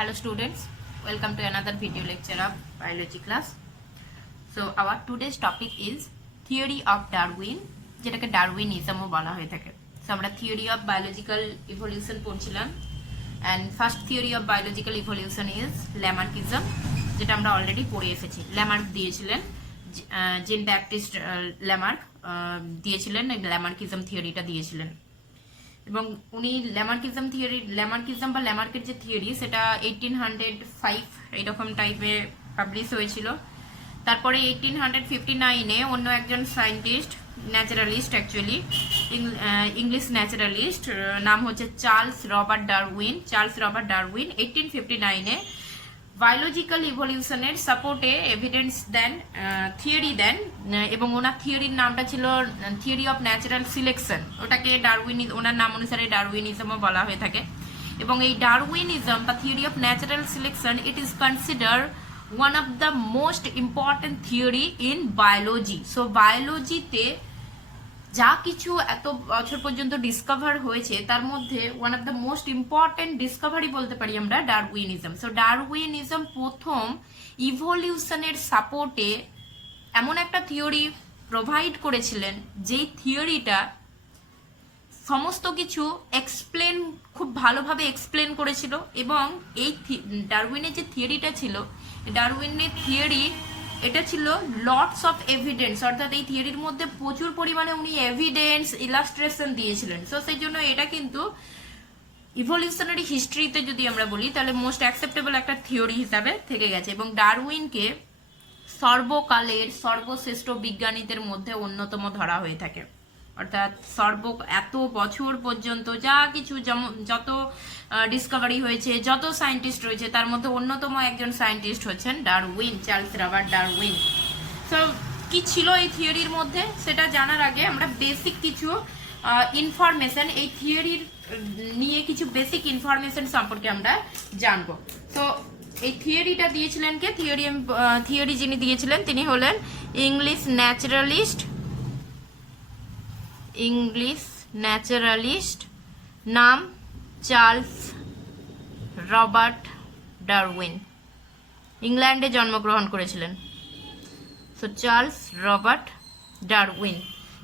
Hello students, welcome to another video lecture of biology class. So our today's topic is theory of Darwin, যেটাকে ডারউইনিজমও বলা হয়ে থাকে। So আমরা theory of biological evolution পড়ছিলাম, and first theory of biological evolution is Lamarckism, যেটা আমরা already পড়ে এসেছি। ল্যামার্ক দিয়েছিলেন, জিন ব্যাপটিস্ট ল্যামার্ক দিয়েছিলেন, ল্যামার্কিজম থিওরিটা দিয়েছিলেন। এবং উনি ল্যামার্কিজম বা ল্যামার্কের যে থিওরি সেটা 1805 এইরকম টাইপে পাবলিশ হয়েছিল। তারপরে 1859-এ অন্য একজন scientist, naturalist, actually English naturalist, নাম হচ্ছে চার্লস রবার্ট ডারউইন। 1859-এ বায়োলজিক্যাল ইভলিউশনের সাপোর্টে এভিডেন্স দেন, থিওরি দেন, এবং ওনার থিওরির নামটা ছিল থিওরি অফ ন্যাচারাল সিলেকশন। ওটাকে ওনার নাম অনুসারে ডারউইনিজমও বলা হয়ে থাকে। এবং এই ডারউইনিজম বা theory of natural selection, it is consider one of the most important theory in biology. So বায়োলজিতে যা কিছু এত বছর পর্যন্ত ডিসকভার হয়েছে তার মধ্যে one of the most important discovery বলতে পারি আমরা ডারউইনিজম। সো ডারউইনিজম প্রথম ইভলিউশনের সাপোর্টে এমন একটা থিওরি প্রোভাইড করেছিলেন, যেই থিওরিটা সমস্ত কিছু খুব ভালোভাবে এক্সপ্লেন করেছিল। এবং এই ডারউইনের যে থিওরিটা ছিল, ডারউইনের থিওরি এটা ছিল লটস অফ এভিডেন্স, অর্থাৎ এই থিওরির মধ্যে প্রচুর পরিমাণে উনি এভিডেন্স, ইলাস্ট্রেশন দিয়েছিলেন। সো সেই জন্য এটা কিন্তু ইভলিউশনারি হিস্ট্রিতে যদি আমরা বলি তাহলে মোস্ট অ্যাকসেপ্টেবল একটা থিওরি হিসাবে থেকে গেছে। এবং ডারউইনকে সর্বকালের সর্বশ্রেষ্ঠ বিজ্ঞানীদের মধ্যে অন্যতম ধরা হয়ে থাকে। অর্থাৎ এত বছর পর্যন্ত যা কিছু যত ডিসকভারি হয়েছে, যত সায়েন্টিস্ট রয়েছে, তার মধ্যে অন্যতম একজন সায়েন্টিস্ট হচ্ছেন Darwin, Charles Robert Darwin. So কি ছিল এই থিওরির মধ্যে সেটা জানার আগে আমরা বেসিক কিছু ইনফরমেশন, এই থিওরির নিয়ে কিছু বেসিক ইনফরমেশন সম্পর্কে আমরা জানবো। তো এই থিওরিটা দিয়েছিলেন কে? থিওরি যিনি দিয়েছিলেন তিনি হলেন ইংলিশ ন্যাচারালিস্ট, নাম চার্লস রবার্ট ডারউইন। ইংল্যান্ডে জন্মগ্রহণ করেছিলেন। সো চার্লস রবার্ট ডারউইন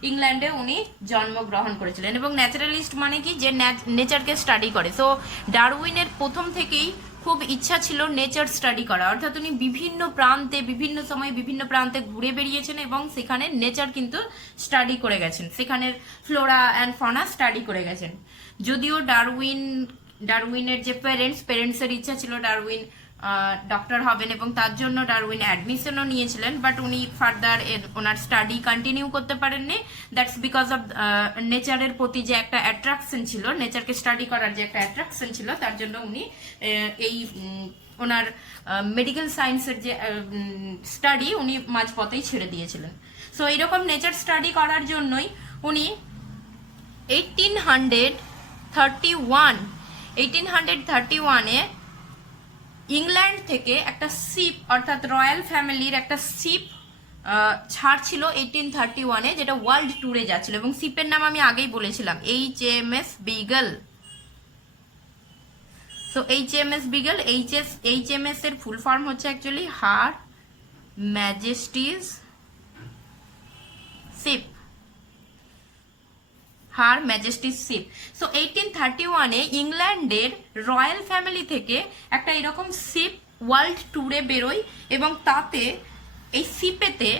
ইংল্যান্ডে উনি জন্মগ্রহণ করেছিলেন। এবং ন্যাচারালিস্ট মানে কি? যে নেচারকে স্টাডি করে। সো ডারউইনের প্রথম থেকেই খুব ইচ্ছা ছিল নেচার স্টাডি করা, অর্থাৎ উনি বিভিন্ন প্রান্তে, বিভিন্ন সময়ে বিভিন্ন প্রান্তে ঘুরে বেরিয়েছেন এবং সেখানে নেচার কিন্তু স্টাডি করে গেছেন, সেখানের ফ্লোরা অ্যান্ড ফনা স্টাডি করে গেছেন। যদিও ডারউইনের যে প্যারেন্টসের ইচ্ছা ছিল ডারউইন ডক্টর হবেন, এবং তার জন্য ডারউইন অ্যাডমিশনও নিয়েছিলেন, বাট উনি ফার্দার ওনার স্টাডি কন্টিনিউ করতে পারেননি। দ্যাটস বিকজ অফ নেচারের প্রতি যে একটা অ্যাট্রাকশন ছিল, নেচারকে স্টাডি করার যে একটা অ্যাট্রাকশন ছিল, তার জন্য উনি ওনার মেডিকেল সায়েন্সের যে স্টাডি উনি মাঝপথেই ছেড়ে দিয়েছিলেন। সো এইরকম নেচার স্টাডি করার জন্যই উনি 1831-এ ইংল্যান্ড থেকে একটা শিপ, অর্থাৎ রয়্যাল ফ্যামিলির একটা শিপ ছাড়ছিল 1831-এ, যেটা ওয়ার্ল্ড ট্যুরে যাচ্ছিল। এবং শিপের নাম আমি আগেই বলেছিলাম, HMS Beagle. So HMS Beagle, HMS এর ফুল ফর্ম হচ্ছে অ্যাকচুয়ালি হার ম্যাজেস্টিজ শিপ। সো 1831-এ ইংল্যান্ডের রয়্যাল ফ্যামিলি থেকে একটা এরকম শিপ ওয়ার্ল্ড ট্যুরে বেরোয়, এবং তাতে এই শিপেতে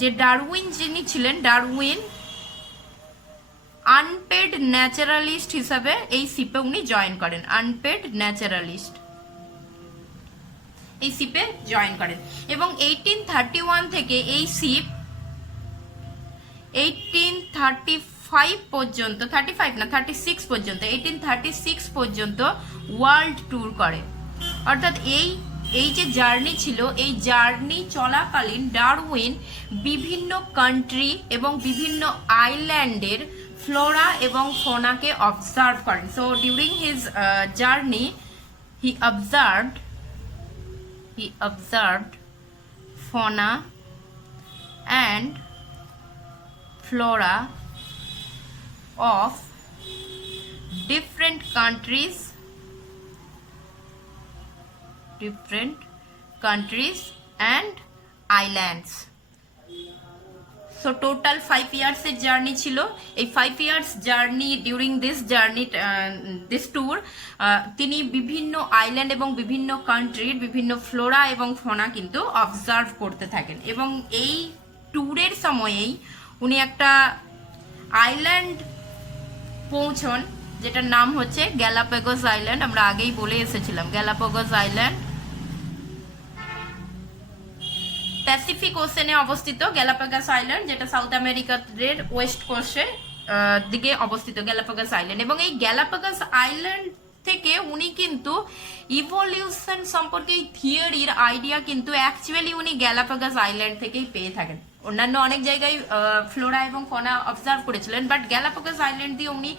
যে ডারউইন যিনি ছিলেন, ডারউইন আনপেড ন্যাচারালিস্ট হিসাবে এই শিপে উনি জয়েন করেন। আনপেড ন্যাচারালিস্ট এই শিপে জয়েন করেন। এবং 1831 থেকে এই শিপ 1836 পর্যন্ত ওয়ার্ল্ড ট্যুর করে। অর্থাৎ এই যে জার্নি ছিল, এই জার্নি চলাকালীন ডারউইন বিভিন্ন কান্ট্রি এবং বিভিন্ন আইল্যান্ডের ফ্লোরা এবং ফোনাকে অবজার্ভ করেন। So during his journey he observed fauna and flora of different countries different countries and islands. So total 5 years এর জার্নি ছিল। এই 5 years journey, during this journey, this tour, তিনি বিভিন্ন আইল্যান্ড এবং বিভিন্ন কান্ট্রির বিভিন্ন ফ্লোরা এবং ফনা কিন্তু অবজার্ভ করতে থাকেন। এবং এই ট্যুরের সময়েই উনি একটা আইল্যান্ড পৌঁছন, যেটার নাম হচ্ছে গ্যালাপাগোস আইল্যান্ড। আমরা আগেই বলে এসেছিলাম গ্যালাপাগোস আইল্যান্ড প্যাসিফিক ওশেনে অবস্থিত। গ্যালাপাগোস আইল্যান্ড, যেটা সাউথ আমেরিকার ওয়েস্ট কোস্টে দিকে অবস্থিত গ্যালাপাগোস আইল্যান্ড। এবং এই গ্যালাপাগোস আইল্যান্ড থেকে উনি কিন্তু ইভলিউশন সম্পর্কে এই থিওরির আইডিয়া কিন্তু অ্যাকচুয়ালি উনি গ্যালাপাগোস আইল্যান্ড থেকেই পেয়ে থাকেন। অন্যান্য অনেক জায়গায় ফ্লোরা এবং ফনা অবজার্ভ করেছিলেন, বাট গ্যালাপাগোস আইল্যান্ড দিয়ে উনি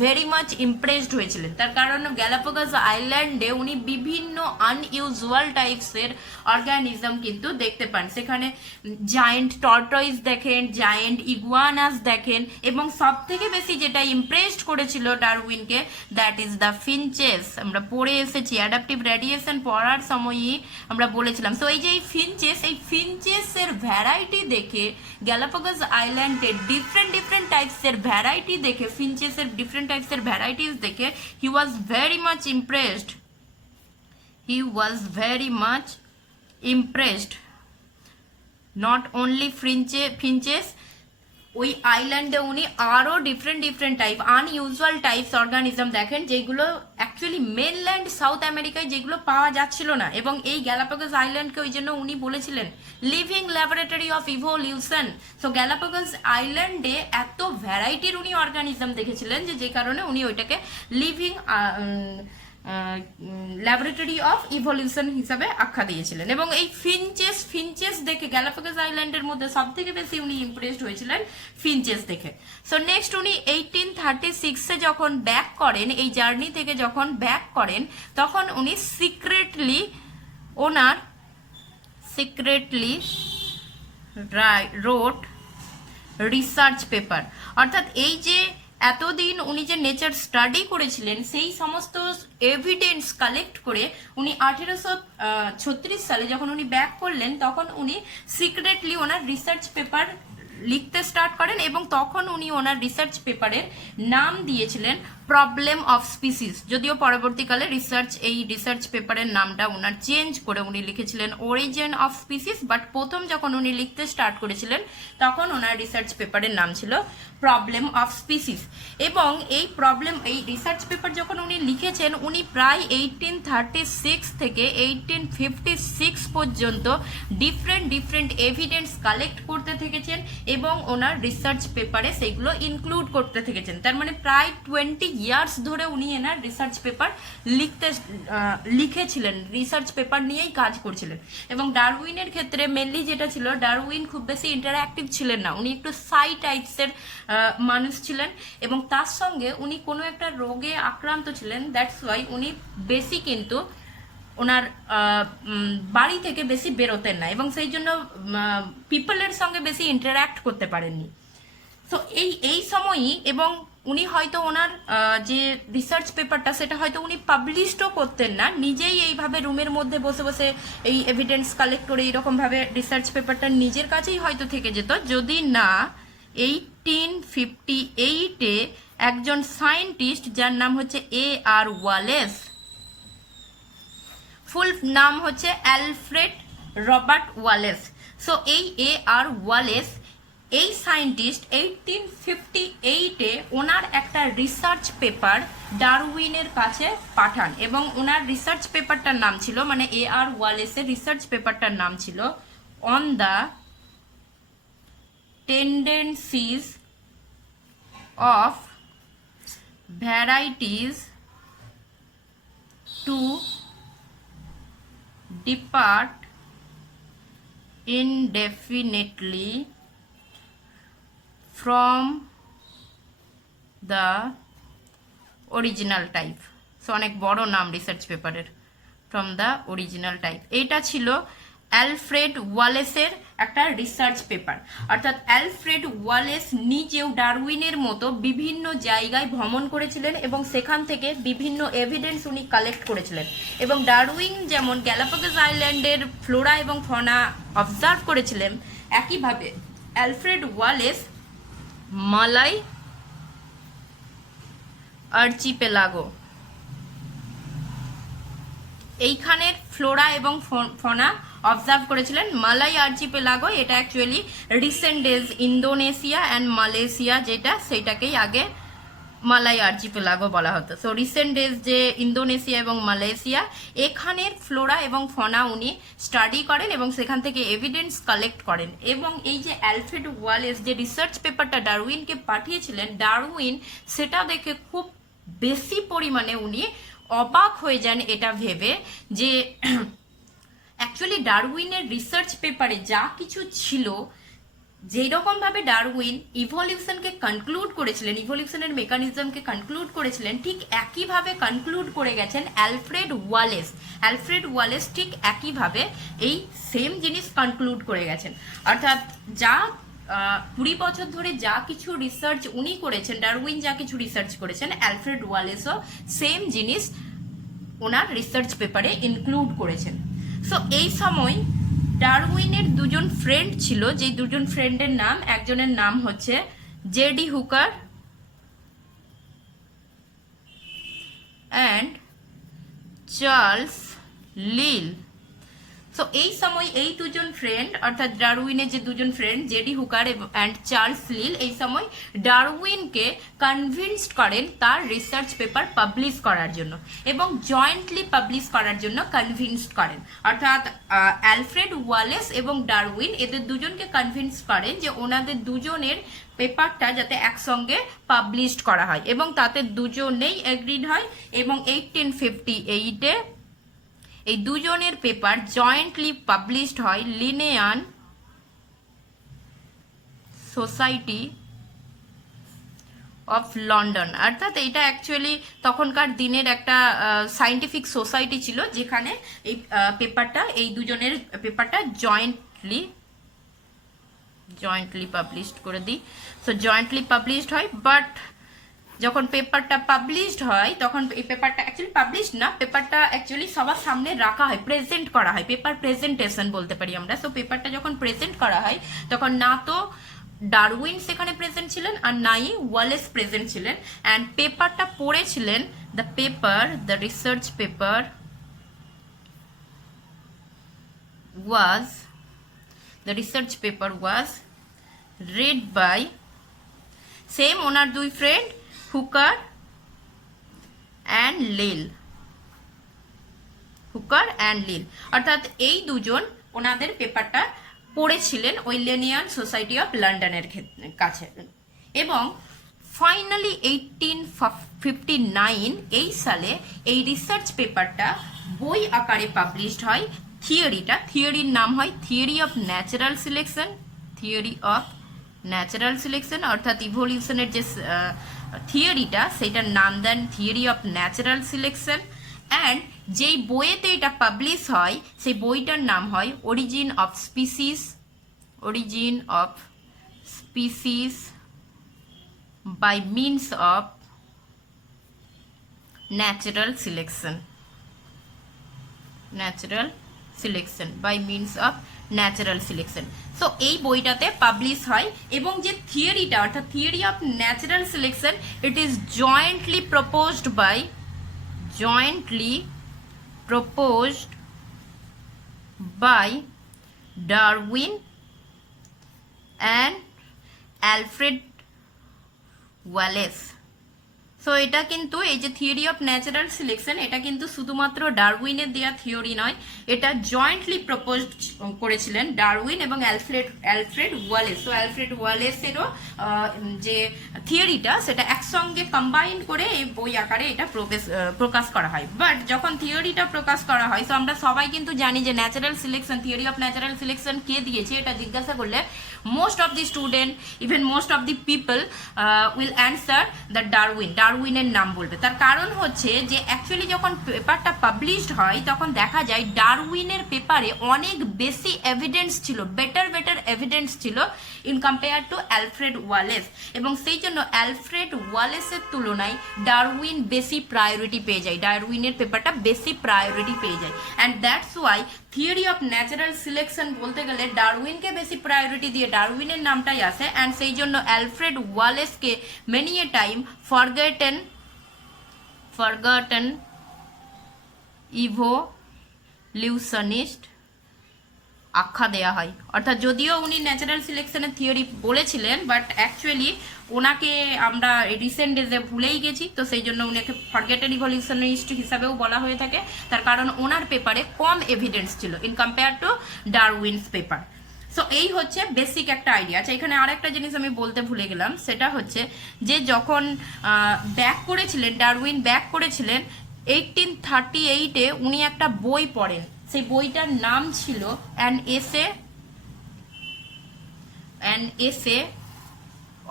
ভেরি মাচ ইমপ্রেসড হয়েছিলেন। তার কারণ গ্যালাপাগোস আইল্যান্ডে উনি বিভিন্ন আনইউজুয়াল টাইপসের অর্গানিজম কিন্তু দেখতে পান। সেখানে জায়েন্ট টর্টয়েস দেখেন, জায়েন্ট ইগুয়ানাস দেখেন, এবং সব থেকে বেশি যেটা ইমপ্রেসড করেছিল ডারউইনকে, দ্যাট ইজ দ্য ফিনচেস। আমরা পড়ে এসেছি অ্যাডাপটিভ রেডিয়েশন পড়ার সময়ই আমরা বলেছিলাম। সো এই যে এই ফিনচেসের ভ্যারাইটি দেখে গ্যালাপাগোস আইল্যান্ডের ডিফারেন্ট টাইপসের ভ্যারাইটি দেখে, ফিনচেসের ডিফারেন্ট টাইপসের ভ্যারাইটিস দেখে he was very much impressed. Not only finches, ওই আইল্যান্ডে উনি আরো different type unusual types organism দেখেন, যেগুলো অ্যাকচুয়ালি মেনল্যান্ড সাউথ আমেরিকায় যেগুলো পাওয়া যাচ্ছিল না। এবং এই গ্যালাপাগোস আইল্যান্ডকে ওই জন্য উনি বলেছিলেন living laboratory of evolution. So Galapagos আইল্যান্ডে এত ভ্যারাইটির উনি অর্গানিজম দেখেছিলেন যে কারণে উনি ওইটাকে লিভিং ল্যাবরেটরি অফ ইভলিউশন হিসাবে আখ্যা দিয়েছিলেন। এবং এই ফিনচেস দেখে গ্যালাপাগোস আইল্যান্ডের মধ্যে সব থেকে বেশি উনি ইমপ্রেসড হয়েছিলেন ফিনচেস দেখে। সো নেক্সট উনি 1836-এ যখন ব্যাক করেন, এই জার্নি থেকে যখন ব্যাক করেন, তখন উনি সিক্রেটলি রোট রিসার্চ পেপার। অর্থাৎ এই যে এতদিন উনি যে নেচার স্টাডি করেছিলেন, সেই সমস্ত এভিডেন্স কালেক্ট করে উনি 1836 সালে যখন উনি ব্যাক করলেন, তখন উনি সিক্রেটলি ওনার রিসার্চ পেপার লিখতে স্টার্ট করেন। এবং তখন উনি ওনার রিসার্চ পেপারের নাম দিয়েছিলেন প্রবলেম অফ স্পিসিস। যদিও পরবর্তীকালে এই রিসার্চ পেপারের নামটা ওনার চেঞ্জ করে উনি লিখেছিলেন অরিজিন অফ স্পিসিস, বাট প্রথম যখন উনি লিখতে স্টার্ট করেছিলেন তখন ওনার রিসার্চ পেপারের নাম ছিল প্রবলেম অফ স্পিসিস। এবং এই রিসার্চ পেপার যখন উনি লিখেছেন, উনি প্রায় 1836 থেকে 1856 পর্যন্ত ডিফারেন্ট এভিডেন্স কালেক্ট করতে থেকেছেন এবং ওনার রিসার্চ পেপারে সেইগুলো ইনক্লুড করতে থেকেছেন। তার মানে প্রায় 20 ইয়ার্স ধরে উনি এনার রিসার্চ পেপার লিখেছিলেন, রিসার্চ পেপার নিয়েই কাজ করছিলেন। এবং ডারউইনের ক্ষেত্রে মেনলি যেটা ছিল, ডারউইন খুব বেশি ইন্টারঅ্যাক্টিভ ছিলেন না, উনি একটু সাই টাইপসের মানুষ ছিলেন এবং তার সঙ্গে উনি কোনো একটা রোগে আক্রান্ত ছিলেন। দ্যাটস ওয়াই উনি বেশি কিন্তু ওনার বাড়ি থেকে বেশি বেরোতেন না এবং সেই জন্য পিপলের সঙ্গে বেশি ইন্টারঅ্যাক্ট করতে পারেননি। তো এই সময়ই এবং উনি হয়তো ওনার যে রিসার্চ পেপারটা সেটা হয়তো উনি পাবলিশও করতেন না, নিজেই এইভাবে রুমের মধ্যে বসে বসে এই এভিডেন্স কালেক্ট করে এইরকমভাবে রিসার্চ পেপারটা নিজের কাছেই হয়তো থেকে যেত, যদি না 1858-এ একজন সায়েন্টিস্ট যার নাম হচ্ছে A.R. ওয়ালেস, ফুল নাম হচ্ছে অ্যালফ্রেড রবার্ট ওয়ালেস। সো এই A.R. ওয়ালেস, এই সায়েন্টিস্ট 1858-এ ওনার একটা রিসার্চ পেপার ডারউইনের কাছে পাঠান এবং ওনার রিসার্চ পেপারটার নাম ছিল, মানে A.R. ওয়ালেসের রিসার্চ পেপারটার নাম ছিল on the tendencies of varieties to depart indefinitely from the original type. সো অনেক বড় নাম রিসার্চ পেপারের, ফ্রম দ্য অরিজিনাল টাইপ। এটা ছিল অ্যালফ্রেড ওয়ালেসের একটা রিসার্চ পেপার। অর্থাৎ অ্যালফ্রেড ওয়ালেস নিজেও ডারউইনের মতো বিভিন্ন জায়গায় ভ্রমণ করেছিলেন এবং সেখান থেকে বিভিন্ন এভিডেন্স উনি কালেক্ট করেছিলেন। এবং ডারউইন যেমন গ্যালাপাগোস আইল্যান্ডের ফ্লোরা এবং ফনা অবজার্ভ করেছিলেন, একইভাবে অ্যালফ্রেড ওয়ালেস মালাই আর্চিপেলাগো এইখানের ফ্লোরা এবং ফনা অবজার্ভ করেছিলেন। মালাই আর্চিপেলাগো এটা actually recent days Indonesia and Malaysia, যেটা সেটাকেই আগে মালাই আর্চিপেলাগো বলা হতো। সো রিসেন্ট ডেজ যে ইন্দোনেশিয়া এবং মালয়েশিয়া, এখানের ফ্লোরা এবং ফনা উনি স্টাডি করেন এবং সেখান থেকে এভিডেন্স কালেক্ট করেন। এবং এই যে অ্যালফ্রেড ওয়ালেস যে রিসার্চ পেপারটা ডারউইনকে পাঠিয়েছিলেন, ডারউইন সেটা দেখে খুব বেশি পরিমাণে উনি অবাক হয়ে যান এটা ভেবে যে অ্যাকচুয়ালি ডারউইনের রিসার্চ পেপারে যা কিছু ছিল, যেই রকম ভাবে ডারউইন ইভলিউশনকে কনক্লুড করেছিলেন, ইভলিউশনের মেকানিজমকে কনক্লুড করেছিলেন, ঠিক একইভাবে কনক্লুড করে গেছেন অ্যালফ্রেড ওয়ালেস। অ্যালফ্রেড ওয়ালেস ঠিক একইভাবে এই সেম জিনিস কনক্লুড করে গেছেন। অর্থাৎ যা 20 বছর ধরে যা কিছু রিসার্চ উনি করেছেন, ডারউইন যা কিছু রিসার্চ করেছেন, অ্যালফ্রেড ওয়ালেসও সেম জিনিস ওনার রিসার্চ পেপারে ইনক্লুড করেছেন। সো এই সময় ডারউইনের দুজন ফ্রেন্ড ছিল, যে দুজন ফ্রেন্ডের নাম, একজনের নাম হচ্ছে জেডি হুকার অ্যান্ড চার্লস লিল। সো এই সময় এই দুজন ফ্রেন্ড, অর্থাৎ ডারউইনের যে দুজন ফ্রেন্ড জেডি হুকার অ্যান্ড চার্লস লিল, এই সময় ডারউইনকে কনভিন্সড করেন তার রিসার্চ পেপার পাবলিশ করার জন্য এবং জয়েন্টলি পাবলিশ করার জন্য কনভিন্সড করেন। অর্থাৎ অ্যালফ্রেড ওয়ালেস এবং ডারউইন এদের দুজনকে কনভিন্স করেন যে ওনাদের দুজনের পেপারটা যাতে একসঙ্গে পাবলিশড করা হয় এবং তাতে দুজনেই এগ্রিড হয়। এবং 1858-এ এই দুজনের পেপার জয়েন্টলি পাবলিশড হয় লিনেয়ান সোসাইটি অফ লন্ডন। অর্থাৎ এইটা অ্যাকচুয়ালি তখনকার দিনের একটা সায়েন্টিফিক সোসাইটি ছিল, যেখানে এই পেপারটা, এই দুজনের পেপারটা জয়েন্টলি পাবলিশড করে দিই। সো জয়েন্টলি পাবলিশড হয়, বাট যখন পেপারটা পাবলিশড হয় তখন এই পেপারটা অ্যাকচুয়ালি পাবলিশ না, পেপারটা অ্যাকচুয়ালি সবার সামনে রাখা হয়, প্রেজেন্ট করা হয়, পেপার প্রেজেন্টেশন বলতে পারি আমরা। সো পেপারটা যখন প্রেজেন্ট করা হয় তখন না তো ডারউইন সেখানে প্রেজেন্ট ছিলেন আর নাই ওয়ালেস প্রেজেন্ট ছিলেন, অ্যান্ড পেপারটা পড়েছিলেন the research paper was read by same ওনার দুই ফ্রেন্ড হুকার অ্যান্ড লিল। অর্থাৎ এই দুজন ওনাদের পেপারটা পড়েছিলেন ওই লিনিয়ান সোসাইটি অফ লন্ডনের কাছে। এবং ফাইনালি 1859 এই সালে এই রিসার্চ পেপারটা বই আকারে পাবলিশড হয়। থিওরির নাম হয় থিওরি অফ ন্যাচারাল সিলেকশন, অর্থাৎ ইভলিউশনের যে থিওরিটা সেটার নাম দেন theory of natural selection. And যেই বইয়েতে এটা পাবলিশ হয় সেই বইটার নাম হয় origin of species by means of natural selection by means of natural selection. So এই বইটাতে পাবলিশ হয় এবং যে থিওরিটা, অর্থাৎ theory of natural selection, it is jointly proposed by Darwin and Alfred Wallace. So এটা কিন্তু এই যে থিওরি অফ ন্যাচারাল সিলেকশন, এটা কিন্তু শুধুমাত্র ডারউইনের দেওয়া থিওরি নয়, এটা জয়েন্টলি প্রপোজ করেছিলেন ডারউইন এবং অ্যালফ্রেড ওয়ালেস। সো অ্যালফ্রেড ওয়ালেসেরও যে থিওরিটা সেটা একসঙ্গে কম্বাইন করে এই বই আকারে এটা প্রকাশ করা হয়। বাট যখন থিওরিটা প্রকাশ করা হয়, তো আমরা সবাই কিন্তু জানি যে থিওরি অফ ন্যাচারাল সিলেকশন কে দিয়েছে, এটা জিজ্ঞাসা করলে most of the student, even most of the people will answer the Darwin ডারউইনের নাম বলবে। তার কারণ হচ্ছে যে অ্যাকচুয়ালি যখন পেপারটা পাবলিশড হয় তখন দেখা যায় ডারউইনের পেপারে অনেক বেশি এভিডেন্স ছিল, বেটার এভিডেন্স ছিল in compare to Alfred Wallace, এবং সেই জন্য অ্যালফ্রেড ওয়ালেসের তুলনায় ডারউইন বেশি প্রায়োরিটি পেয়ে যায়, ডারউইনের পেপারটা বেশি প্রায়োরিটি পেয়ে যায়। And that's why theory of natural selection বলতে গেলে ডারউইনকে বেশি প্রায়োরিটি দিয়ে ডারউইনের নামটাই আসে। অ্যান্ড সেই জন্য অ্যালফ্রেড ওয়ালেসকে many a time forgotten evolutionist আখ্যা দেয়া হয়। অর্থাৎ যদিও উনি ন্যাচারাল সিলেকশনের থিওরি বলেছিলেন, বাট অ্যাকচুয়ালি ওনাকে আমরা রিসেন্ট ডেজে ভুলেই গেছি, তো সেই জন্য উনাকে ফরগেটেন ইভলিউশনিস্ট হিসাবেও বলা হয়ে থাকে। তার কারণ ওনার পেপারে কম এভিডেন্স ছিল in compare to Darwin's paper. So এই হচ্ছে বেসিক একটা আইডিয়া। আচ্ছা, এখানে আরেকটা জিনিস আমি বলতে ভুলে গেলাম, সেটা হচ্ছে যে যখন ব্যাক করেছিলেন ডারউইন, ব্যাক করেছিলেন 1838-এ উনি একটা বই পড়েন, সেই বইটার নাম ছিল an essay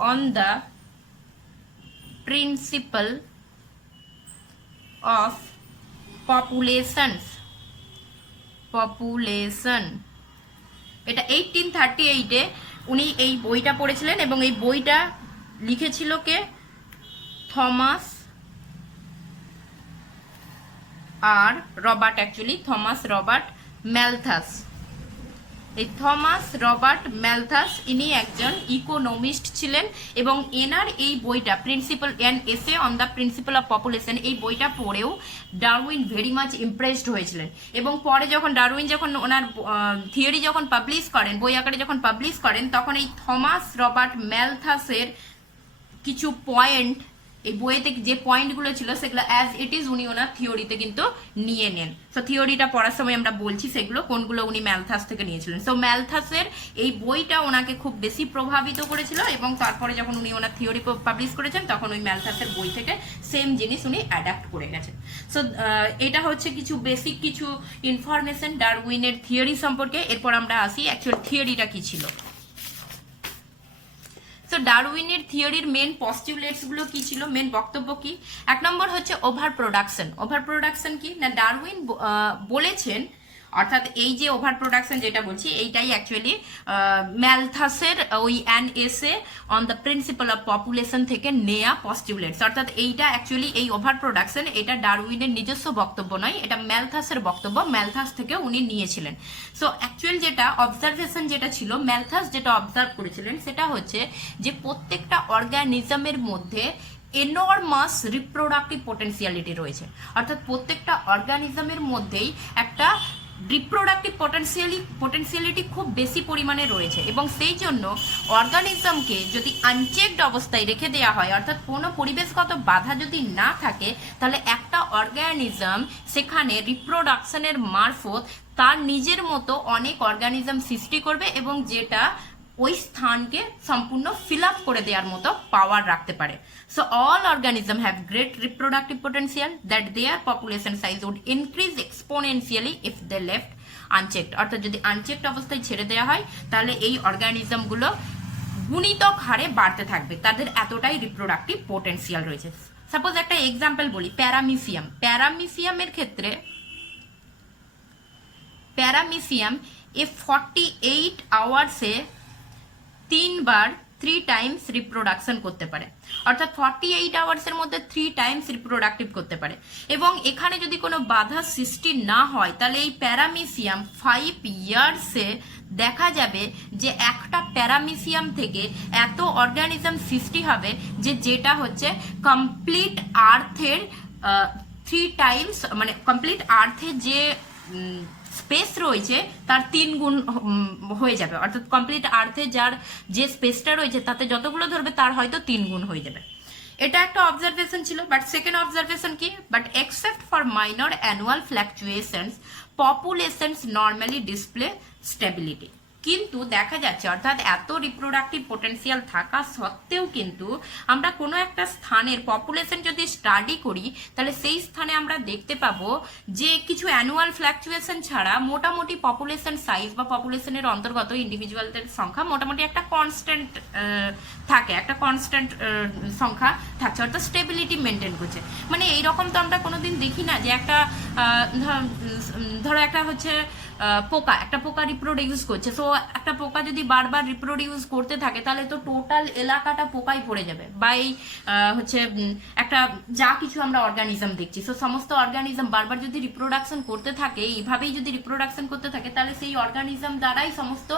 on the principal of population. এটা 1838-এ উনি এই বইটা পড়েছিলেন, এবং এই বইটা লিখেছিল কে? Thomas Robert Malthus. এই থমাস রবার্ট ম্যালথাস ইনি একজন ইকোনমিস্ট ছিলেন, এবং এনার এই বইটা an essay on the principal of population, এই বইটা পড়েও ডারউইন ভেরি মাচ ইমপ্রেসড হয়েছিলেন। এবং পরে যখন ডারউইন যখন ওনার থিওরি যখন পাবলিশ করেন, বই আকারে যখন পাবলিশ করেন, তখন এই থমাস রবার্ট ম্যালথাসের কিছু পয়েন্ট, এই বইতে যে পয়েন্টগুলো ছিল সেগুলো অ্যাজ ইট ইজ উনি ওনার থিওরিতে কিন্তু নিয়ে নেন। সো থিওরিটা পড়ার সময় আমরা বলছি সেগুলো কোনগুলো উনি ম্যালথাস থেকে নিয়েছিলেন। সো ম্যালথাসের এই বইটা ওনাকে খুব বেশি প্রভাবিত করেছিল, এবং তারপরে যখন উনি ওনার থিওরি পাবলিশ করেছেন তখন ওই ম্যালথাসের বই থেকে সেম জিনিস উনি অ্যাডাপ্ট করে গেছেন। সো এটা হচ্ছে কিছু বেসিক কিছু ইনফরমেশন ডারউইনের থিওরি সম্পর্কে। এরপর আমরা আসি অ্যাকচুয়াল থিওরিটা কি ছিল। তো ডারউইনের থিওরির মেন পস্টুলেটসগুলো কি ছিল, মেন বক্তব্য কি? এক নম্বর হচ্ছে ওভার প্রোডাকশন কি না, ডারউইন বলেছেন, অর্থাৎ এই যে ওভার প্রোডাকশন যেটা বলছি এইটাই অ্যাকচুয়ালি ম্যালথাসের ওই an essay on the principal of population থেকে নেয়া পস্টুলেটস। অর্থাৎ এইটা অ্যাকচুয়ালি এই ওভার প্রোডাকশন এটা ডারউইনের নিজস্ব বক্তব্য নয়, এটা ম্যালথাসের বক্তব্য, ম্যালথাস থেকে উনি নিয়েছিলেন। সো অ্যাকচুয়াল যেটা অবজারভেশন যেটা ছিল, ম্যালথাস যেটা অবজার্ভ করেছিলেন সেটা হচ্ছে যে প্রত্যেকটা অর্গানিজমের মধ্যে এনর্মাস রিপ্রোডাক্টিভ পোটেন্সিয়ালিটি রয়েছে। অর্থাৎ প্রত্যেকটা অর্গানিজমের মধ্যেই একটা রিপ্রোডাক্টিভ পোটেন্সিয়ালিটি খুব বেশি পরিমাণে রয়েছে, এবং সেই জন্য অর্গানিজমকে যদি আনচেকড অবস্থায় রেখে দেওয়া হয়, অর্থাৎ কোনো পরিবেশগত বাধা যদি না থাকে, তাহলে একটা অর্গানিজম সেখানে রিপ্রোডাকশনের মারফত তার নিজের মতো অনেক অর্গানিজম সৃষ্টি করবে, এবং যেটা ওই স্থানকে সম্পূর্ণ ফিল আপ করে দেওয়ার মতো পাওয়ার রাখতে পারে। So all organism have great reproductive potential that their population size would increase exponentially if they left unchecked. অর্থাৎ যদি আনচেকড অবস্থায় ছেড়ে দেওয়া হয় তাহলে এই অর্গানিজমগুলো গুণিতক হারে বাড়তে থাকবে, তাদের এতটাই রিপ্রোডাক্টিভ পোটেন্সিয়াল রয়েছে। সাপোজ একটা এক্সাম্পল বলি, প্যারামিসিয়ামের ক্ষেত্রে প্যারামিসিয়াম 48 আওয়ার্সে 3 টাইমস রিপ্রোডাকশন করতে পারে, অর্থাৎ 48 আওয়ার্সের মধ্যে 3 টাইমস রিপ্রোডাক্টিভ করতে পারে। এবং এখানে যদি কোনো বাধা সৃষ্টি না হয় তাহলে এই প্যারামিসিয়াম 5 ইয়ার্সে দেখা যাবে যে একটা প্যারামিসিয়াম থেকে এত অর্গানিজম সৃষ্টি হবে যেটা হচ্ছে কমপ্লিট আর্থের 3 টাইমস, মানে কমপ্লিট আর্থের যে স্পেস রয়েছে তার 3 গুণ হয়ে যাবে। অর্থাৎ কমপ্লিট আর্থে যার যে স্পেসটা রয়েছে তাতে যতগুলো ধরবে তার হয়তো 3 গুণ হয়ে যাবে। এটা একটা অবজারভেশন ছিল। বাট সেকেন্ড অবজারভেশন কি, but except for minor annual fluctuations populations normally display stability. কিন্তু দেখা যাচ্ছে অর্থাৎ এত রিপ্রোডাক্টিভ পোটেনশিয়াল থাকা সত্ত্বেও কিন্তু আমরা কোনো একটা স্থানের পপুলেশন যদি স্টাডি করি তাহলে সেই স্থানে আমরা দেখতে পাবো যে কিছু অ্যানুয়াল ফ্ল্যাকচুয়েশন ছাড়া মোটামুটি পপুলেশন সাইজ বা পপুলেশনের অন্তর্গত ইন্ডিভিজুয়ালদের সংখ্যা মোটামুটি একটা কনস্ট্যান্ট থাকে, একটা কনস্ট্যান্ট সংখ্যা থাকছে, অর্থাৎ স্টেবিলিটি মেনটেন করছে। মানে এইরকম তো আমরা কোনোদিন দেখি না যে একটা ধরো একটা হচ্ছে একটা পোকা রিপ্রোডিউস করছে, সো একটা পোকা যদি বারবার রিপ্রোডিউস করতে থাকে তাহলে তো টোটাল এলাকাটা পোকায় ভরে যাবে। বা এই হচ্ছে একটা যা কিছু আমরা অর্গানিজম দেখছি, সো সমস্ত অর্গানিজম বারবার যদি রিপ্রোডাকশন করতে থাকে, এইভাবেই যদি রিপ্রোডাকশন করতে থাকে তাহলে সেই অর্গানিজম দ্বারাই সমস্ত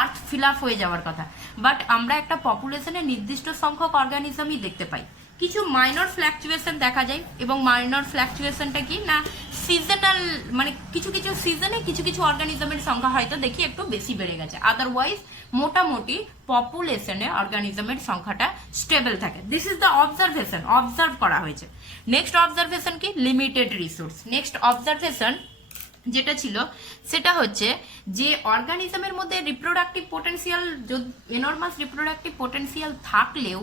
আর্থ ফিল আপ হয়ে যাওয়ার কথা। বাট আমরা একটা পপুলেশনের নির্দিষ্ট সংখ্যক অর্গানিজমই দেখতে পাই। কিছু মাইনর ফ্ল্যাকচুয়েশন দেখা যায়, এবং মাইনর ফ্ল্যাকচুয়েশনটা কি না সিজনাল, মানে কিছু কিছু সিজনে কিছু কিছু অর্গানিজমের সংখ্যা হয়তো দেখি একটু বেশি বেড়ে গেছে, আদারওয়াইজ মোটামুটি পপুলেশনে অর্গানিজমের সংখ্যাটা স্টেবল থাকে। This is the observation, observe করা হয়েছে। নেক্সট অবজারভেশন কি? Limited resource. নেক্সট অবজারভেশন যেটা ছিল সেটা হচ্ছে যে অর্গানিজমের মধ্যে reproductive potential, enormous reproductive potential থাকলেও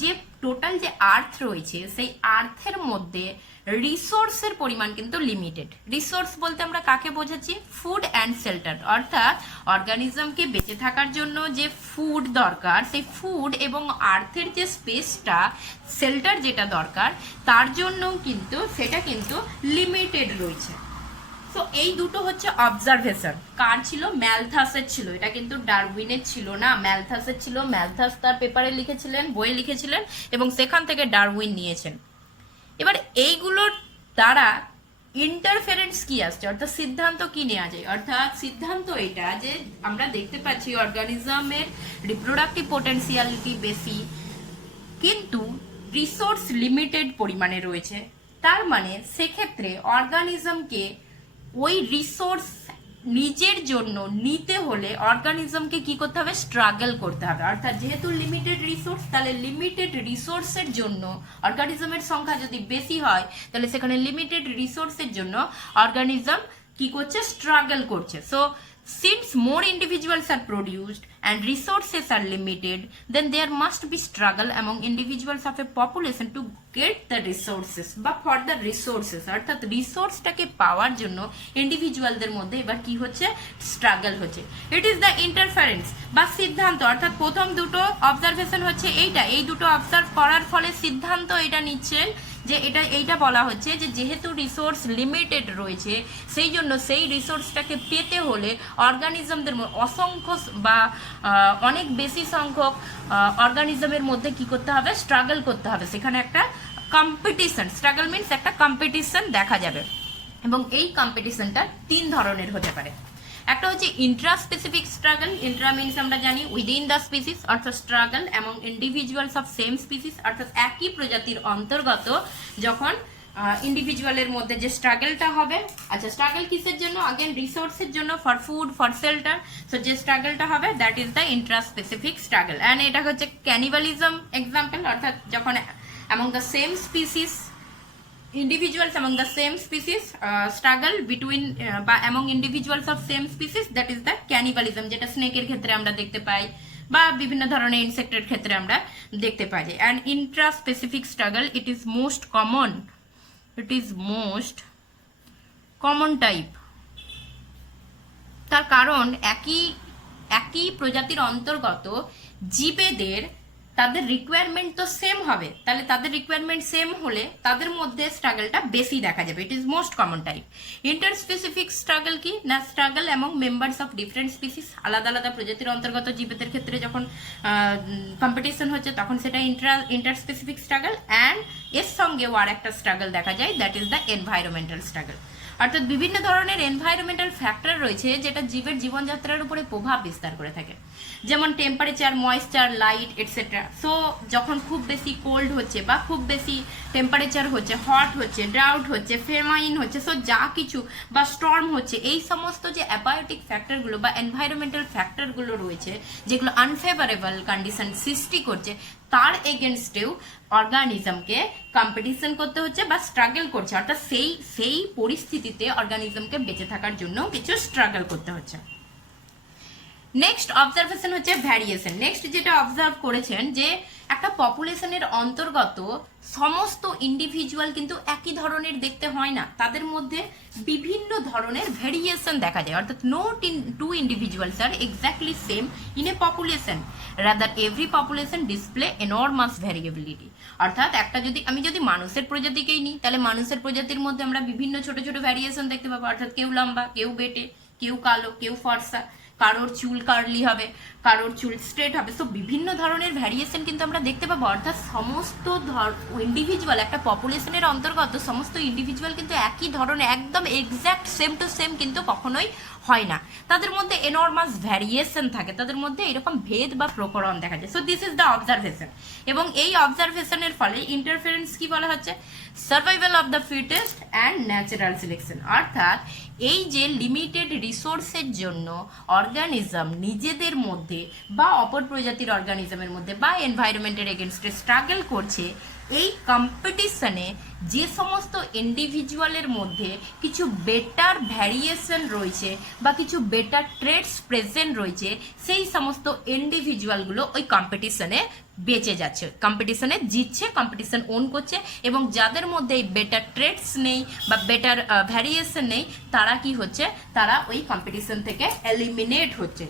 যে টোটাল যে আর্থ রয়েছে সেই আর্থের মধ্যে রিসোর্সের পরিমাণ কিন্তু লিমিটেড। রিসোর্স বলতে আমরা কাকে বোঝাচ্ছি? Food and shelter. অর্থাৎ অর্গানিজমকে বেঁচে থাকার জন্য যে ফুড দরকার, সেই ফুড এবং আর্থের যে স্পেসটা, শেল্টার যেটা দরকার, তার জন্যও কিন্তু সেটা কিন্তু লিমিটেড রয়েছে। তো এই দুটো হচ্ছে অবজারভেশন। কার ছিল? ম্যালথাসের ছিল। এটা কিন্তু ডারউইনের ছিল না, ম্যালথাসের ছিল। ম্যালথাস তার পেপারে লিখেছিলেন, বইয়ে লিখেছিলেন, এবং সেখান থেকে ডারউইন নিয়েছেন। এবার এইগুলোর দ্বারা ইন্টারফারেন্স কি আসছে, অর্থাৎ সিদ্ধান্ত কি নেওয়া যায়? অর্থাৎ সিদ্ধান্ত এটা যে আমরা দেখতে পাচ্ছি অর্গানিজমের রিপ্রোডাক্টিভ পোটেনশিয়ালিটি বেশি, কিন্তু রিসোর্স লিমিটেড পরিমাণে রয়েছে। তার মানে সেক্ষেত্রে অর্গানিজমকে ওই রিসোর্স নিজের জন্য নিতে হলে অর্গানিজমকে কি করতে হবে? স্ট্রাগল করতে হবে। অর্থাৎ যেহেতু লিমিটেড রিসোর্স, তাহলে লিমিটেড রিসোর্সের জন্য অর্গানিজমের সংখ্যা যদি বেশি হয় তাহলে সেখানে লিমিটেড রিসোর্সের জন্য অর্গানিজম কি করছে? স্ট্রাগল করছে। So since more individuals are produced and resources are limited, then there must be struggle among individuals of a population to get the resources বা for the resources। অর্থাৎ রিসোর্সটাকে পাওয়ার জন্য ইন্ডিভিজুয়ালদের মধ্যে এবার কি হচ্ছে? স্ট্রাগল হচ্ছে। ইট ইজ দ্য ইন্টারফারেন্স বা সিদ্ধান্ত। অর্থাৎ প্রথম দুটো অবজারভেশন হচ্ছে এইটা, এই দুটো অবজার্ভ করার ফলে সিদ্ধান্ত এটা নিচ্ছেন যে এইটা বলা হচ্ছে যে যেহেতু রিসোর্স লিমিটেড রয়েছে, সেই জন্য সেই রিসোর্সটাকে পেতে হলে অর্গানিজমদের অসংখ্য বা অনেক বেশি সংখ্যক অর্গানিজমের মধ্যে কি করতে হবে? স্ট্রাগল করতে হবে। সেখানে একটা কম্পিটিশন, স্ট্রাগল মিনস একটা কম্পিটিশন দেখা যাবে, এবং এই কম্পিটিশনটা 3 ধরনের হতে পারে। একটা হচ্ছে Intra specific struggle. Intra means আমরা জানি উইদিন দ্য স্পিসিস, অর্থাৎ struggle among individuals of same species, অর্থাৎ একই প্রজাতির অন্তর্গত যখন ইন্ডিভিজুয়ালের মধ্যে যে স্ট্রাগলটা হবে। আচ্ছা, স্ট্রাগল কিসের জন্য? আগেন রিসোর্সের জন্য, for food, for shelter. So যে স্ট্রাগলটা হবে that is the Intra specific struggle. And এটা হচ্ছে ক্যানিবালিজম এক্সাম্পল, অর্থাৎ যখন among the same species, individuals among the same species struggle between বা among individuals of same species, that is the cannibalism, যেটা স্নেকের ক্ষেত্রে আমরা দেখতে পাই বা বিভিন্ন ধরনের ইনসেক্টের ক্ষেত্রে আমরা দেখতে পাই। and intra specific struggle, it is most common type। তার কারণ একই প্রজাতির অন্তর্গত জীবেদের তাদের রিকোয়ারমেন্ট তো সেম হবে, তাহলে তাদের রিকোয়ারমেন্ট সেম হলে তাদের মধ্যে স্ট্রাগলটা বেশি দেখা যাবে। It is most common type. Inter specific struggle কি না? Struggle among members of different species. আলাদা আলাদা প্রজাতির অন্তর্গত জীবদের ক্ষেত্রে যখন কম্পিটিশন হচ্ছে তখন সেটা ইন্টার স্পেসিফিক স্ট্রাগল। অ্যান্ড এর সঙ্গেও আর একটা স্ট্রাগল দেখা যায়, that is the environmental struggle. অর্থাৎ বিভিন্ন ধরনের এনভায়রনমেন্টাল ফ্যাক্টর রয়েছে যেটা জীবের জীবনযাত্রার উপরে প্রভাব বিস্তার করে থাকে, যেমন temperature, moisture, light etcetera. So যখন খুব বেশি কোল্ড হচ্ছে বা খুব বেশি টেম্পারেচার হচ্ছে, হট হচ্ছে, ড্রাউট হচ্ছে, ফেমাইন হচ্ছে, সো যা কিছু বা স্টর্ম হচ্ছে, এই সমস্ত যে অ্যাবায়োটিক ফ্যাক্টরগুলো বা এনভায়রনমেন্টাল ফ্যাক্টরগুলো রয়েছে যেগুলো আনফেভারেবল কন্ডিশন সৃষ্টি করছে, তার এগেনস্টেও অর্গানিজমকে কম্পিটিশন করতে হচ্ছে বা স্ট্রাগল করছে। অর্থাৎ সেই পরিস্থিতিতে অর্গানিজমকে বেঁচে থাকার জন্য কিছু স্ট্রাগল করতে হচ্ছে। নেক্সট অবজারভেশন হচ্ছে ভ্যারিয়েশন। নেক্সট যেটা অবজার্ভ করেছেন যে একটা পপুলেশনের অন্তর্গত সমস্ত ইন্ডিভিজুয়াল কিন্তু একই ধরনের দেখতে হয় না, তাদের মধ্যে বিভিন্ন ধরনের ভেরিয়েশন দেখা যায়। অর্থাৎ no two individuals are exactly same in a population, rather every population display enormous variability. অর্থাৎ আমি যদি মানুষের প্রজাতিকেই নিই, তাহলে মানুষের প্রজাতির মধ্যে আমরা বিভিন্ন ছোট ছোট ভ্যারিয়েশন দেখতে পাবো। অর্থাৎ কেউ লম্বা, কেউ বেটে, কেউ কালো, কেউ ফর্সা, কারোর চুল কার্লি হবে, কারোর চুল স্ট্রেট হবে। সো বিভিন্ন ধরনের ভ্যারিয়েশন কিন্তু আমরা দেখতে পাবো। অর্থাৎ সমস্ত ইন্ডিভিজুয়াল, একটা পপুলেশনের অন্তর্গত সমস্ত ইন্ডিভিজুয়াল কিন্তু একই ধরনের একদম এক্স্যাক্ট সেম টু সেম কিন্তু কখনোই হয় না, তাদের মধ্যে এনর্মাস ভ্যারিয়েশন থাকে, তাদের মধ্যে এরকম ভেদ বা প্রকরণ দেখা যায়। So this is the observation. এবং এই অবজারভেশনের ফলে ইন্টারফারেন্স কি বলা হচ্ছে, survival of the fittest and natural selection. অর্থাৎ এই যে লিমিটেড রিসোর্সের জন্য অর্গানিজম নিজেদের মধ্যে বা অপর প্রজাতির অর্গানিজমের মধ্যে বা এনভায়রনমেন্টের এগেনস্টে স্ট্রাগল করছে, এই কম্পিটিশনে যে সমস্ত ইন্ডিভিজুয়ালের মধ্যে কিছু বেটার ভ্যারিয়েশন রয়েছে বা কিছু বেটার ট্রেডস প্রেজেন্ট রয়েছে, সেই সমস্ত ইন্ডিভিজুয়ালগুলো ওই কম্পিটিশনে বেঁচে যাচ্ছে, কম্পিটিশনে জিতছে, কম্পিটিশন ওন করছে। এবং যাদের মধ্যে এই বেটার ট্রেডস নেই বা বেটার ভ্যারিয়েশন নেই, তারা কি হচ্ছে, তারা ওই কম্পিটিশন থেকে এলিমিনেট হচ্ছে।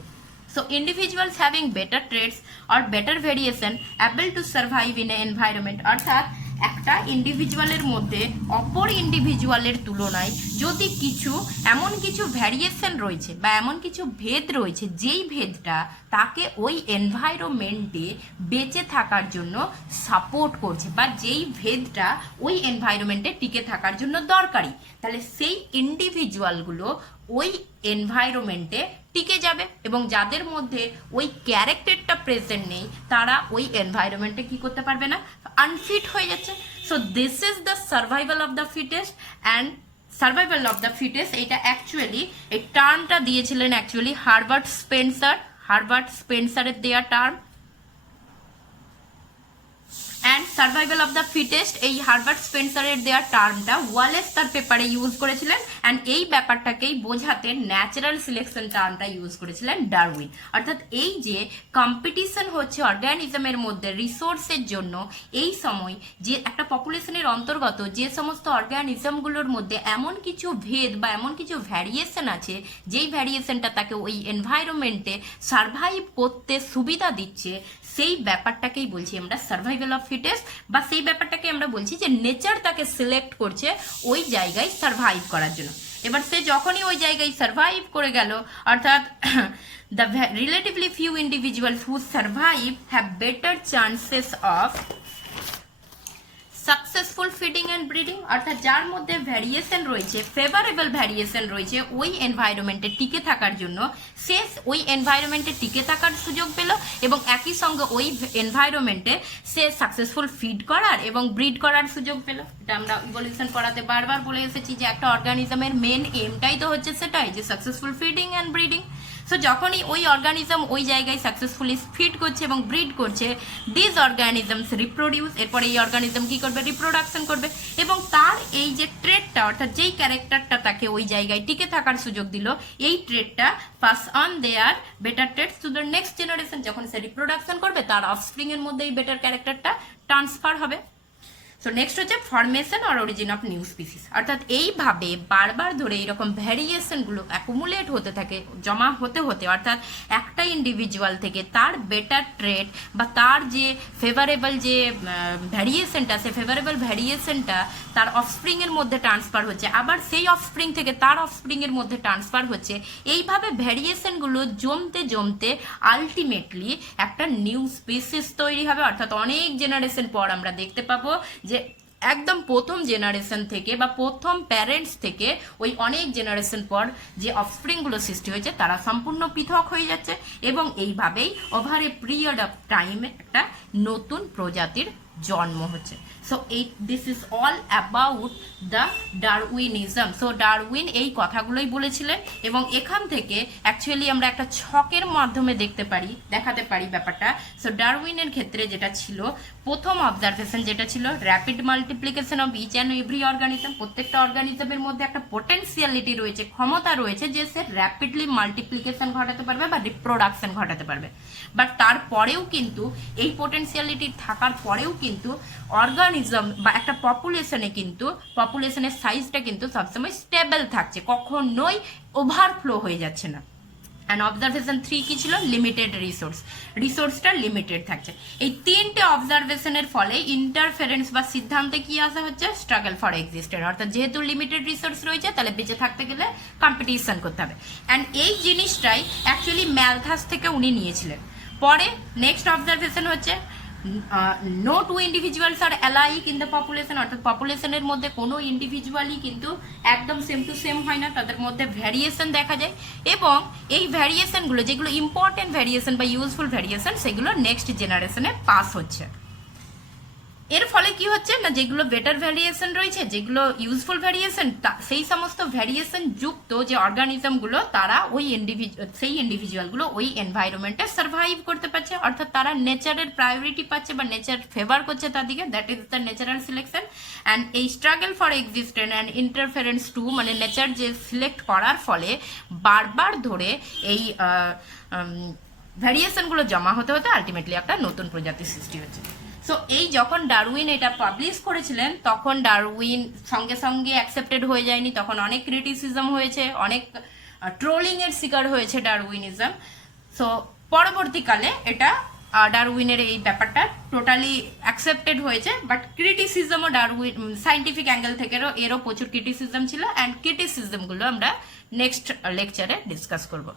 So individuals having better traits or better variation able to survive in an environment, অর্থাৎ একটা ইন্ডিভিজুয়ালের মধ্যে অপর ইন্ডিভিজুয়ালের তুলনায় যদি এমন কিছু ভ্যারিয়েশন রয়েছে বা এমন কিছু ভেদ রয়েছে, যেই ভেদটা তাকে ওই এনভায়রনমেন্টে বেঁচে থাকার জন্য সাপোর্ট করছে বা যেই ভেদটা ওই এনভায়রনমেন্টে টিকে থাকার জন্য দরকারি, তাহলে সেই ইন্ডিভিজুয়ালগুলো ওই এনভায়রনমেন্টে টিকে যাবে। এবং যাদের মধ্যে ওই ক্যারেক্টারটা প্রেজেন্ট নেই, তারা ওই এনভায়রনমেন্টে কি করতে পারবে না, আনফিট হয়ে যাচ্ছে। So this is the survival of the fittest and survival of the fittest. এটা অ্যাকচুয়ালি এই টার্মটা দিয়েছিলেন অ্যাকচুয়ালি হারবার্ট স্পেন্সারের দেয়া term. And survival of the fittest, এই হারবার্ট স্পেন্সারের দেওয়া টার্মটা ওয়ালেস তার পেপারে ইউজ করেছিলেন। অ্যান্ড এই ব্যাপারটাকেই বোঝাতে ন্যাচারাল সিলেকশন টার্মটা ইউজ করেছিলেন ডারউইন। অর্থাৎ এই যে কম্পিটিশন হচ্ছে অর্গানিজমের মধ্যে রিসোর্সের জন্য, এই সময় যে একটা পপুলেশনের অন্তর্গত যে সমস্ত অর্গানিজমগুলোর মধ্যে এমন কিছু ভেদ বা এমন কিছু ভ্যারিয়েশন আছে, যেই ভ্যারিয়েশনটা তাকে ওই এনভায়রনমেন্টে সার্ভাইভ করতে সুবিধা দিচ্ছে, সেই ব্যাপারটাকেই বলছি আমরা সার্ভাইভাল অফ ফিটেস্ট, বা সেই ব্যাপারটাকে আমরা বলছি যে নেচার তাকে সিলেক্ট করছে ওই জায়গায় সার্ভাইভ করার জন্য। এবার সে যখনই ওই জায়গায় সার্ভাইভ করে গেল, অর্থাৎ the relatively few individuals who survive have better chances of successful feeding and breeding. অর্থাৎ যার মধ্যে ভ্যারিয়েশন রয়েছে, ফেভারেবল ভ্যারিয়েশন রয়েছে ওই এনভায়রনমেন্টে টিকে থাকার জন্য, সে ওই এনভায়রনমেন্টে টিকে থাকার সুযোগ পেল এবং একই সঙ্গে ওই এনভায়রনমেন্টে সে সাকসেসফুল ফিড করার এবং ব্রিড করার সুযোগ পেল। এটা আমরা ইভলিউশন পড়াতে বারবার বলে এসেছি যে একটা অর্গানিজমের মেন এমটাই তো হচ্ছে সেটাই, যে successful feeding and breeding. So যখনই ওই অর্গানিজম ওই জায়গায় সাকসেসফুলি ফিড করছে এবং ব্রিড করছে, দিস অর্গানিজমস রিপ্রোডিউস, এরপরে এই অর্গানিজম কি করবে, রিপ্রোডাকশন করবে। এবং তার এই যে ট্রেডটা, অর্থাৎ যেই ক্যারেক্টারটা তাকে ওই জায়গায় টিকে থাকার সুযোগ দিল, এই ট্রেডটা pass on their better traits to the next generation. যখন সে রিপ্রোডাকশন করবে, তার অফস্প্রিং এর মধ্যে এই বেটার ক্যারেক্টারটা ট্রান্সফার হবে। সো নেক্সট হচ্ছে ফরমেশন আর অরিজিন অফ নিউ স্পিসিস। অর্থাৎ এইভাবে বারবার ধরে এরকম ভ্যারিয়েশনগুলো অ্যাকুমুলেট হতে থাকে, জমা হতে হতে, অর্থাৎ একটা ইন্ডিভিজুয়াল থেকে তার বেটার ট্রেড বা তার যে ফেভারেবল যে ভ্যারিয়েশনটা, সে ফেভারেবল ভ্যারিয়েশনটা তার অফস্প্রিংয়ের মধ্যে ট্রান্সফার হচ্ছে, আবার সেই অফস্প্রিং থেকে তার অফস্প্রিংয়ের মধ্যে ট্রান্সফার হচ্ছে। এইভাবে ভ্যারিয়েশনগুলো জমতে জমতে আলটিমেটলি একটা নিউ স্পিসিস তৈরি হবে। অর্থাৎ অনেক জেনারেশন পর আমরা দেখতে পাবো যে একদম প্রথম জেনারেশন থেকে বা প্রথম প্যারেন্টস থেকে ওই অনেক জেনারেশন পর যে অফস্প্রিংগুলো সৃষ্টি হয়েছে, তারা সম্পূর্ণ পৃথক হয়ে যাচ্ছে এবং এইভাবেই ওভার এ পিরিয়ড অফ টাইমে একটা নতুন প্রজাতির জন্ম হচ্ছে। So this is all about the Darwinism. So Darwin এই কথাগুলোই বলেছিলেন, এবং এখান থেকে অ্যাকচুয়ালি আমরা একটা ছকের মাধ্যমে দেখাতে পারি ব্যাপারটা। সো ডারউইনের ক্ষেত্রে যেটা ছিল, প্রথম অবজারভেশন যেটা ছিল, rapid multiplication of each and every organism. প্রত্যেকটা অর্গানিজমের মধ্যে একটা পোটেন্সিয়ালিটি রয়েছে, ক্ষমতা রয়েছে যে সে র্যাপিডলি মাল্টিপ্লিকেশন ঘটাতে পারবে বা রিপ্রোডাকশন ঘটাতে পারবে। বাট তারপরেও কিন্তু এই পোটেন্সিয়ালিটি থাকার পরেও কিন্তু অর্গানিজম বা একটা পপুলেশনের সাইজটা কিন্তু সবসময় স্টেবল থাকছে, কখনোই ওভারফ্লো হয়ে যাচ্ছে না। অ্যান্ড অবজারভেশন 3 কি ছিল? লিমিটেড রিসোর্সটা লিমিটেড থাকছে। এই তিনটে অবজারভেশনের ফলে ইন্টারফারেন্স বা সিদ্ধান্তে কি আসা হচ্ছে? Struggle for existence. অর্থাৎ যেহেতু লিমিটেড রিসোর্স রয়েছে, তাহলে বেঁচে থাকতে গেলে কম্পিটিশন করতে হবে। অ্যান্ড এই জিনিসটাই অ্যাকচুয়ালি ম্যালথাস থেকে উনি নিয়েছিলেন। পরে নেক্সট অবজারভেশন হচ্ছে no two individuals are alike in the population. অর্থাৎ পপুলেশনের মধ্যে কোনো ইন্ডিভিজুয়ালই কিন্তু একদম সেম টু সেম হয় না, তাদের মধ্যে ভ্যারিয়েশন দেখা যায়। এবং এই ভ্যারিয়েশনগুলো, যেগুলো ইম্পর্টেন্ট ভ্যারিয়েশন বা ইউজফুল ভ্যারিয়েশন, সেগুলো নেক্সট জেনারেশনে পাস হচ্ছে। এর ফলে কি হচ্ছে না, যেগুলো বেটার ভ্যারিয়েশন রয়েছে, যেগুলো ইউজফুল ভ্যারিয়েশন, সেই সমস্ত ভ্যারিয়েশন যুক্ত যে অর্গানিজমগুলো, তারা সেই ইন্ডিভিজুয়ালগুলো ওই এনভায়রনমেন্টে সার্ভাইভ করতে পারছে। অর্থাৎ তারা নেচারের প্রায়োরিটি পাচ্ছে বা নেচার ফেভার করছে তাদেরকে, that is the natural selection. And এই struggle for existence and interference too, মানে নেচার যে সিলেক্ট করার ফলে বারবার ধরে এই ভ্যারিয়েশনগুলো জমা হতে হতে আলটিমেটলি একটা নতুন প্রজাতির সৃষ্টি হচ্ছে। সো এই যখন ডারউইন এটা পাবলিশ করেছিলেন, তখন ডারউইন সঙ্গে সঙ্গে অ্যাকসেপ্টেড হয়ে যায়নি, তখন অনেক ক্রিটিসিজম হয়েছে, অনেক ট্রোলিং এর শিকার হয়েছে ডারউইনিজম। সো পরবর্তীকালে এটা ডারউইনের এই ব্যাপারটা টোটালি অ্যাকসেপ্টেড হয়েছে, বাট ক্রিটিসিজমও ডারউইন সাইন্টিফিক অ্যাঙ্গেল থেকেও এরও প্রচুর ক্রিটিসিজম ছিল। অ্যান্ড ক্রিটিসিজমগুলো আমরা নেক্সট লেকচারে ডিসকাস করব।